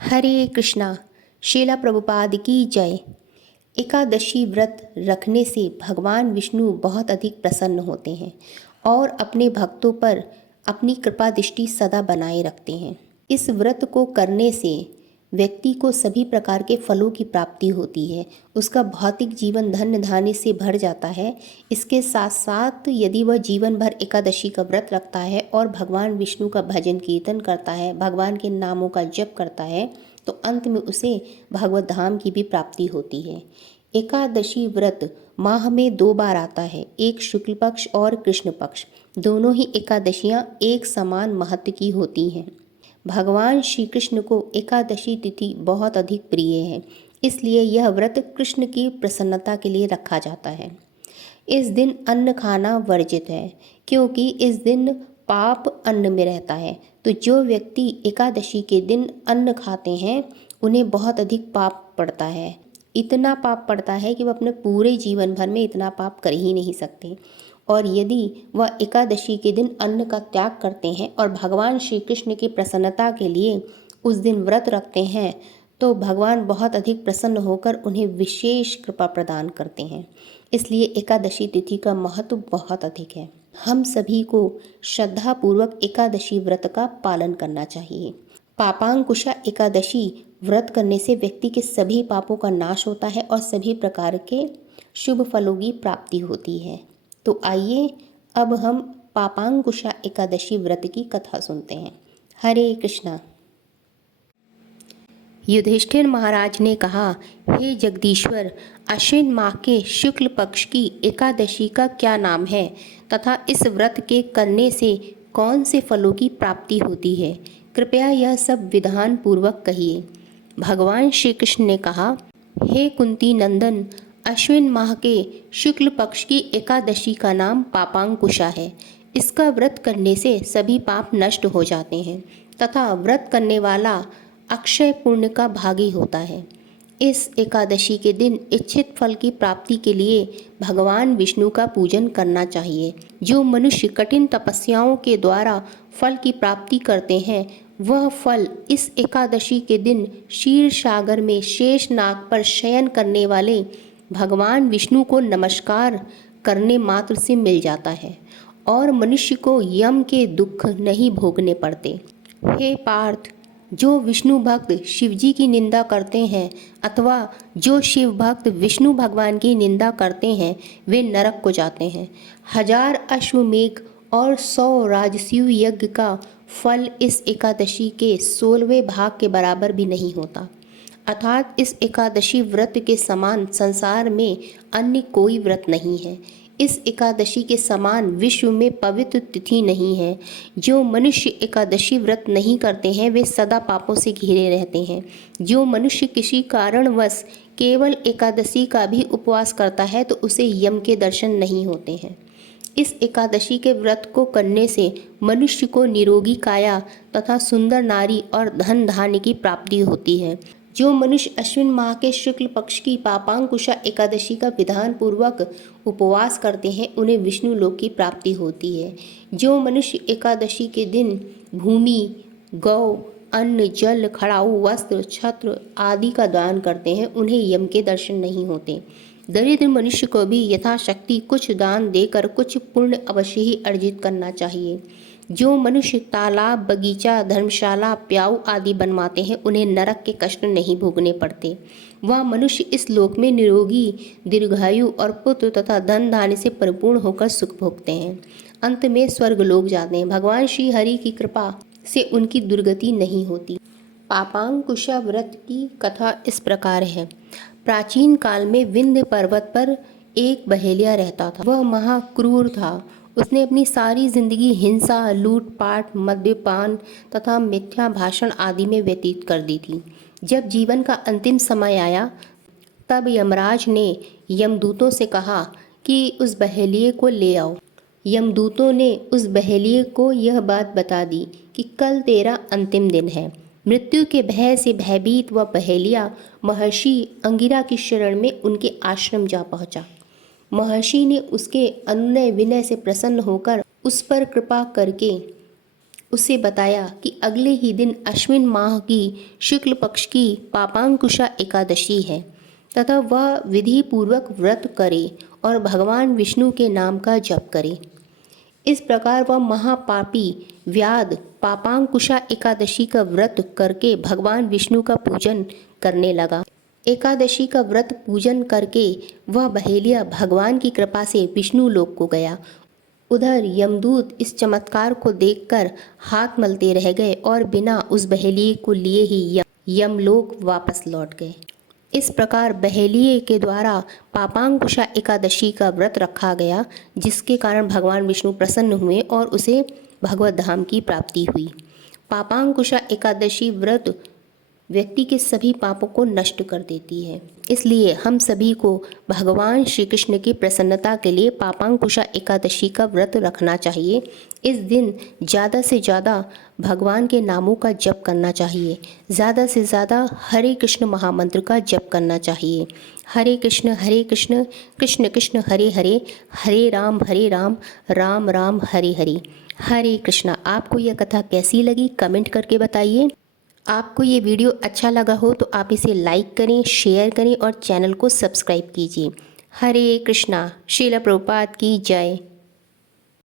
हरे कृष्णा। शीला प्रभुपाद की जय। एकादशी व्रत रखने से भगवान विष्णु बहुत अधिक प्रसन्न होते हैं और अपने भक्तों पर अपनी कृपा दृष्टि सदा बनाए रखते हैं। इस व्रत को करने से व्यक्ति को सभी प्रकार के फलों की प्राप्ति होती है। उसका भौतिक जीवन धन्य धान्य से भर जाता है। इसके साथ साथ यदि वह जीवन भर एकादशी का व्रत रखता है और भगवान विष्णु का भजन कीर्तन करता है, भगवान के नामों का जप करता है, तो अंत में उसे भगवत धाम की भी प्राप्ति होती है। एकादशी व्रत माह में 2 बार आता है, एक शुक्ल पक्ष और कृष्ण पक्ष। दोनों ही एकादशियां एक समान महत्व की होती हैं। भगवान श्री कृष्ण को एकादशी तिथि बहुत अधिक प्रिय है, इसलिए यह व्रत कृष्ण की प्रसन्नता के लिए रखा जाता है। इस दिन अन्न खाना वर्जित है, क्योंकि इस दिन पाप अन्न में रहता है। तो जो व्यक्ति एकादशी के दिन अन्न खाते हैं उन्हें बहुत अधिक पाप पड़ता है। इतना पाप पड़ता है कि वह अपने पूरे जीवन भर में इतना पाप कर ही नहीं सकते। और यदि वह एकादशी के दिन अन्न का त्याग करते हैं और भगवान श्री कृष्ण की प्रसन्नता के लिए उस दिन व्रत रखते हैं, तो भगवान बहुत अधिक प्रसन्न होकर उन्हें विशेष कृपा प्रदान करते हैं। इसलिए एकादशी तिथि का महत्व बहुत अधिक है। हम सभी को श्रद्धापूर्वक एकादशी व्रत का पालन करना चाहिए। पापांकुशा एकादशी व्रत करने से व्यक्ति के सभी पापों का नाश होता है और सभी प्रकार के शुभ फलों की प्राप्ति होती है। तो आइए अब हम पापांकुशा एकादशी व्रत की कथा सुनते हैं। हरे कृष्णा। युधिष्ठिर महाराज ने कहा, हे जगदीश्वर, अश्विन माह के शुक्ल पक्ष की एकादशी का क्या नाम है तथा इस व्रत के करने से कौन से फलों की प्राप्ति होती है? कृपया यह सब विधान पूर्वक कहिए। भगवान श्री कृष्ण ने कहा, हे कुंती नंदन, अश्विन माह के शुक्ल पक्ष की एकादशी का नाम पापांकुशा है। इसका व्रत करने से सभी पाप नष्ट हो जाते हैं तथा व्रत करने वाला अक्षय पुण्य का भागी होता है। इस एकादशी के दिन इच्छित फल की प्राप्ति के लिए भगवान विष्णु का पूजन करना चाहिए। जो मनुष्य कठिन तपस्याओं के द्वारा फल की प्राप्ति करते हैं, वह फल इस एकादशी के दिन क्षीर सागर में शेष नाग पर शयन करने वाले भगवान विष्णु को नमस्कार करने मात्र से मिल जाता है और मनुष्य को यम के दुख नहीं भोगने पड़ते। हे पार्थ, जो विष्णु भक्त शिवजी की निंदा करते हैं अथवा जो शिव भक्त विष्णु भगवान की निंदा करते हैं, वे नरक को जाते हैं। 1000 अश्वमेघ और 100 राजसूय यज्ञ का फल इस एकादशी के 16वें भाग के बराबर भी नहीं होता। अर्थात इस एकादशी व्रत के समान संसार में अन्य कोई व्रत नहीं है। इस एकादशी के समान विश्व में पवित्र तिथि नहीं है। जो मनुष्य एकादशी व्रत नहीं करते हैं वे सदा पापों से घिरे रहते हैं। जो मनुष्य किसी कारणवश केवल एकादशी का भी उपवास करता है तो उसे यम के दर्शन नहीं होते हैं। इस एकादशी के व्रत को करने से मनुष्य को निरोगी काया तथा सुंदर नारी और धन धान्य की प्राप्ति होती है। जो मनुष्य अश्विन माह के शुक्ल पक्ष की पापांकुशा एकादशी का विधान पूर्वक उपवास करते हैं, उन्हें विष्णु लोक की प्राप्ति होती है। जो मनुष्य एकादशी के दिन भूमि, गौ, अन्न, जल, खड़ाऊ वस्त्र, छत्र आदि का दान करते हैं, उन्हें यम के दर्शन नहीं होते। दरिद्र मनुष्य को भी यथाशक्ति कुछ दान देकर कुछ पुण्य अवश्य ही अर्जित करना चाहिए। जो मनुष्य तालाब, बगीचा, धर्मशाला, प्याऊ आदि बनवाते हैं, उन्हें नरक के कष्ट नहीं भोगने पड़ते। वह मनुष्य इस लोक में निरोगी, दीर्घायु और पुत्र तथा धन धान्य से परिपूर्ण होकर सुख भोगते हैं। अंत में स्वर्ग लोक जाते हैं। भगवान श्री हरि की कृपा से उनकी दुर्गति नहीं होती। पापांकुशा व्रत की कथा इस प्रकार है। प्राचीन काल में विंध्य पर्वत पर एक बहेलिया रहता था। वह महाक्रूर था। उसने अपनी सारी जिंदगी हिंसा, लूटपाट, मद्यपान तथा मिथ्या भाषण आदि में व्यतीत कर दी थी। जब जीवन का अंतिम समय आया, तब यमराज ने यमदूतों से कहा कि उस बहेलिये को ले आओ। यमदूतों ने उस बहेलिये को यह बात बता दी कि कल तेरा अंतिम दिन है। मृत्यु के भय से भयभीत वह बहेलिया महर्षि अंगिरा की शरण में उनके आश्रम जा पहुंचा। महर्षि ने उसके अनुनय विनय से प्रसन्न होकर उस पर कृपा करके उसे बताया कि अगले ही दिन अश्विन माह की शुक्ल पक्ष की पापांकुशा एकादशी है तथा वह विधि पूर्वक व्रत करे और भगवान विष्णु के नाम का जप करे। इस प्रकार वह महापापी व्याध पापांकुशा एकादशी का व्रत करके भगवान विष्णु का पूजन करने लगा। एकादशी का व्रत पूजन करके वह बहेलिया भगवान की कृपा से विष्णु लोक को गया। उधर यमदूत इस चमत्कार को देखकर हाथ मलते रह गए और बिना उस बहेलिए को लिए ही यमलोक वापस लौट गए। इस प्रकार बहेलिए के द्वारा पापांकुशा एकादशी का व्रत रखा गया, जिसके कारण भगवान विष्णु प्रसन्न हुए और उसे भगवत धाम की प्राप्ति हुई। पापांकुशा एकादशी व्रत व्यक्ति के सभी पापों को नष्ट कर देती है। इसलिए हम सभी को भगवान श्री कृष्ण की प्रसन्नता के लिए पापांकुशा एकादशी का व्रत रखना चाहिए। इस दिन ज़्यादा से ज़्यादा भगवान के नामों का जप करना चाहिए। ज़्यादा से ज़्यादा हरे कृष्ण महामंत्र का जप करना चाहिए। हरे कृष्ण कृष्ण कृष्ण हरे हरे, हरे राम राम राम हरे हरे। हरे कृष्णा। आपको यह कथा कैसी लगी कमेंट करके बताइए। आपको ये वीडियो अच्छा लगा हो तो आप इसे लाइक करें, शेयर करें और चैनल को सब्सक्राइब कीजिए। हरे कृष्णा। श्रील प्रभुपाद की जय।